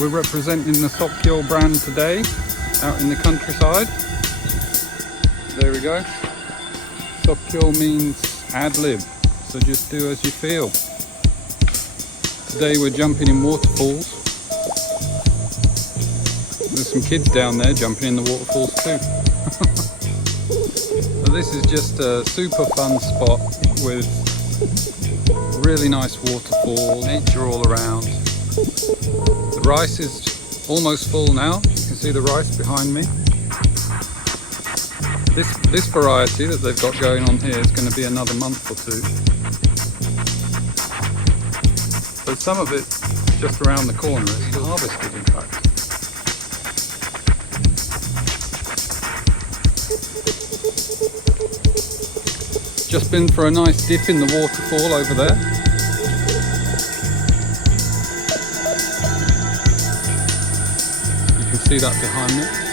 We're representing the Sokyo brand today, out in the countryside. There we go. Sokyo means ad-lib, so just do as you feel. Today we're jumping in waterfalls. There's some kids down there jumping in the waterfalls too. So this is just a super fun spot with really nice waterfall, nature all around. The rice is almost full now. You can see the rice behind me. This variety that they've got going on here is going to be another month or two. But some of it just around the corner is still harvested, in fact. Just been for a nice dip in the waterfall over there. You can see that behind me.